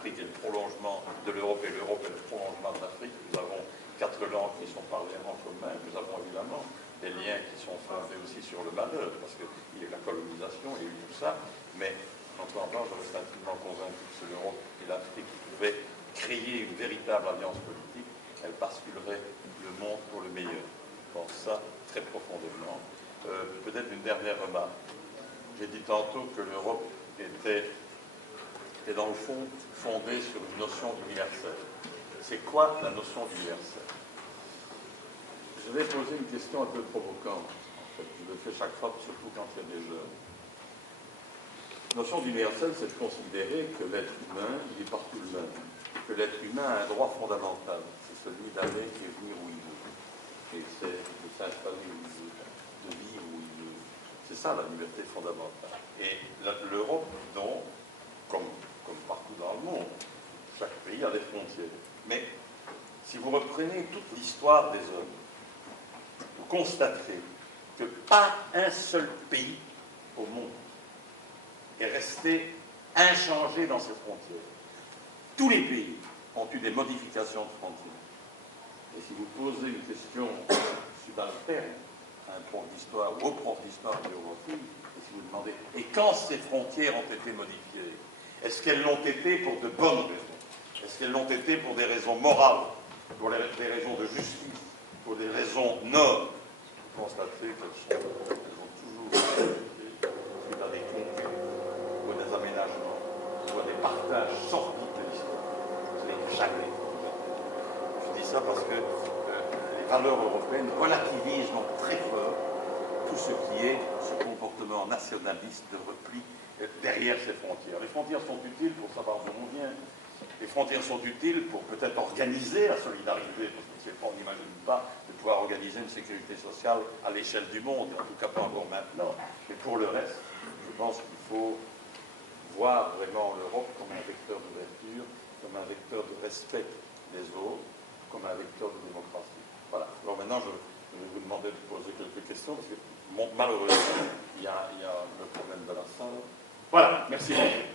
l'Afrique est le prolongement de l'Europe et l'Europe est le prolongement de l'Afrique. Nous avons 4 langues qui sont parlées en commun. Nous avons évidemment des liens qui sont fondés aussi sur le malheur, parce qu'il y a eu la colonisation, il y a eu tout ça. Mais en attendant, je reste intimement convaincu que si l'Europe et l'Afrique pouvaient créer une véritable alliance politique, elle basculerait le monde pour le meilleur. Je pense ça très profondément. Peut-être une dernière remarque. J'ai dit tantôt que l'Europe était dans le fond fondée sur une notion universelle. C'est quoi la notion d'universel? Je vais poser une question un peu provocante. En fait. Je le fais chaque fois, surtout quand il y a des jeunes. La notion d'universel, c'est de considérer que l'être humain, il est partout le même. Que l'être humain a un droit fondamental. C'est celui d'aller et venir où il veut. Et c'est de s'installer où il veut, de vivre où il veut. C'est ça la liberté fondamentale. Et l'Europe, donc, comme partout dans le monde, chaque pays a des frontières. Mais si vous reprenez toute l'histoire des hommes, vous constaterez que pas un seul pays au monde est resté inchangé dans ses frontières. Tous les pays ont eu des modifications de frontières. Et si vous posez une question subalterne à un prof d'histoire ou au prof d'histoire de géographie, et si vous demandez « Et quand ces frontières ont été modifiées, est-ce qu'elles l'ont été pour de bonnes raisons? Est-ce qu'elles l'ont été pour des raisons morales, pour des raisons de justice, pour des raisons nobles ?» Vous constatez qu'elles ont toujours été suite à des conflits, ou à des aménagements, ou à des partages sordides de l'histoire. C'est jamais. Je dis ça parce que les valeurs européennes relativisent donc très fort tout ce qui est ce comportement nationaliste de repli derrière ces frontières. Les frontières sont utiles pour savoir d'où on vient. Les frontières sont utiles pour peut-être organiser la solidarité, parce que on n'imagine pas de pouvoir organiser une sécurité sociale à l'échelle du monde, en tout cas pas encore maintenant. Mais pour le reste, je pense qu'il faut voir vraiment l'Europe comme un vecteur d'ouverture, comme un vecteur de respect des autres, comme un vecteur de démocratie. Voilà. Alors maintenant, je vais vous demander de poser quelques questions, parce que malheureusement, il y a le problème de la salle. Voilà, merci beaucoup.